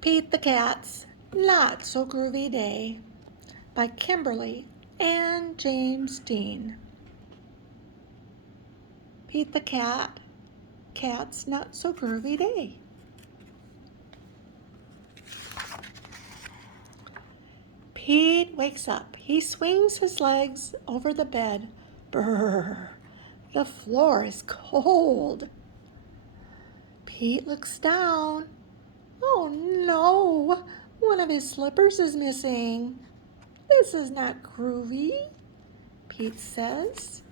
Pete the Cat's Not So Groovy Day by Kimberly and James Dean. Pete the Cat's Not So Groovy Day. Pete wakes up. He swings his legs over the bed. Brrr, the floor is cold. Pete looks down. Oh no, one of his slippers is missing. This is not groovy, Pete says.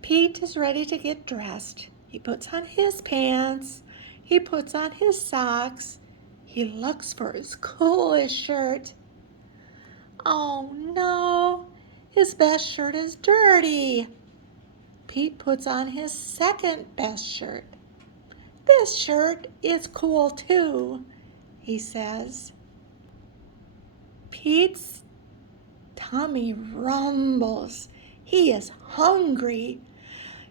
Pete is ready to get dressed. He puts on his pants. He puts on his socks. He looks for his coolest shirt. Oh no, his best shirt is dirty. Pete puts on his second best shirt. This shirt is cool too, he says. Pete's tummy rumbles. He is hungry.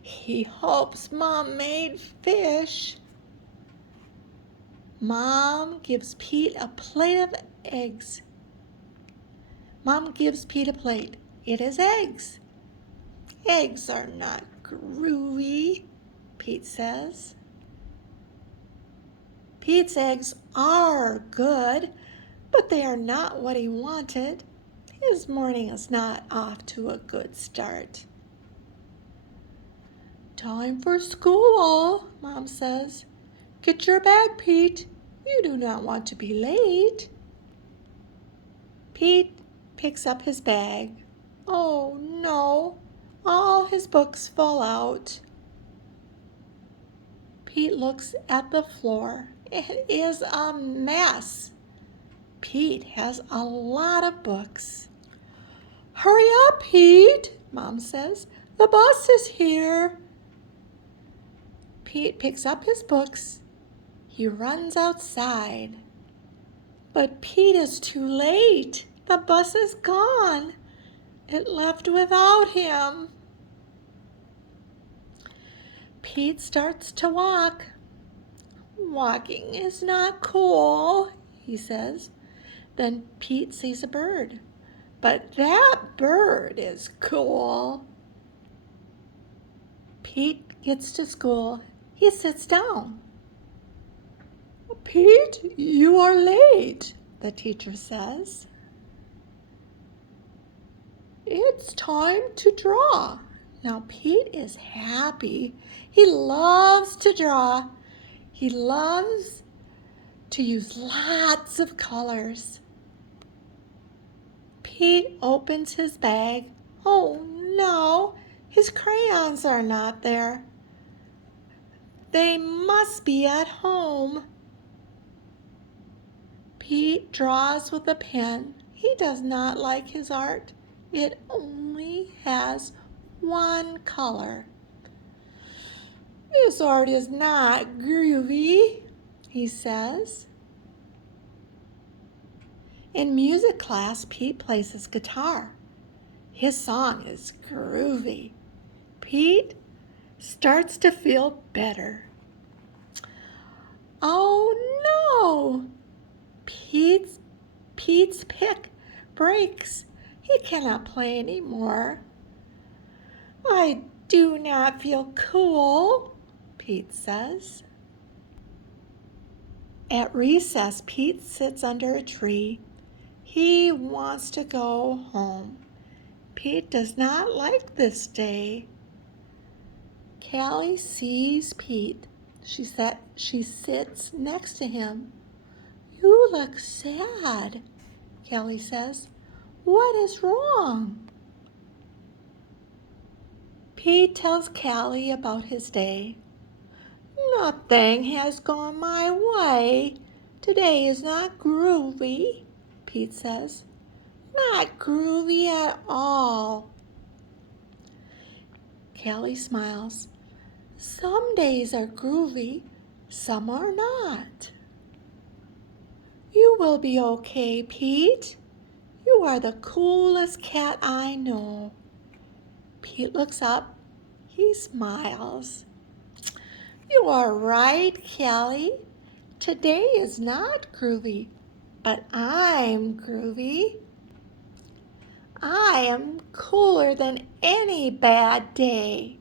He hopes Mom made fish. Mom gives Pete a plate of eggs. Mom gives Pete a plate. It is eggs. Eggs are not groovy, Pete says. Pete's eggs are good, but they are not what he wanted. His morning is not off to a good start. Time for school, Mom says. Get your bag, Pete. You do not want to be late. Pete picks up his bag. Oh no, all his books fall out. Pete looks at the floor. It is a mess. Pete has a lot of books. Hurry up, Pete, Mom says. The bus is here. Pete picks up his books. He runs outside. But Pete is too late. The bus is gone. It left without him. Pete starts to walk. Walking is not cool, he says. Then Pete sees a bird. But that bird is cool. Pete gets to school. He sits down. Pete, you are late, the teacher says. It's time to draw. Now Pete is happy. He loves to draw. He loves to use lots of colors. Pete opens his bag. Oh no, his crayons are not there. They must be at home. Pete draws with a pen. He does not like his art. It only has one color. This art is not groovy, he says. In music class, Pete plays his guitar. His song is groovy. Pete starts to feel better. Oh no! Pete's pick breaks. He cannot play anymore. I do not feel cool, Pete says. At recess, Pete sits under a tree. He wants to go home. Pete does not like this day. Callie sees Pete. She sits next to him. You look sad, Callie says. What is wrong? Pete tells Callie about his day. Nothing has gone my way. Today is not groovy, Pete says. Not groovy at all. Callie smiles. Some days are groovy, some are not. You will be okay, Pete. You are the coolest cat I know. Pete looks up. He smiles. You are right, Callie. Today is not groovy, but I'm groovy. I am cooler than any bad day.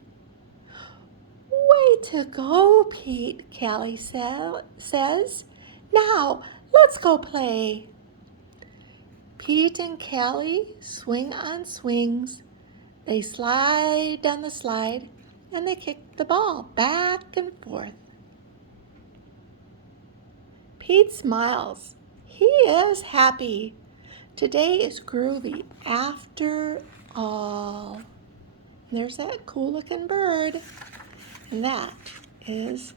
Way to go, Pete, Callie says. Now, let's go play. Pete and Callie swing on swings. They slide down the slide and they kick the ball back and forth. Pete smiles. He is happy. Today is groovy after all. There's that cool looking bird. And that is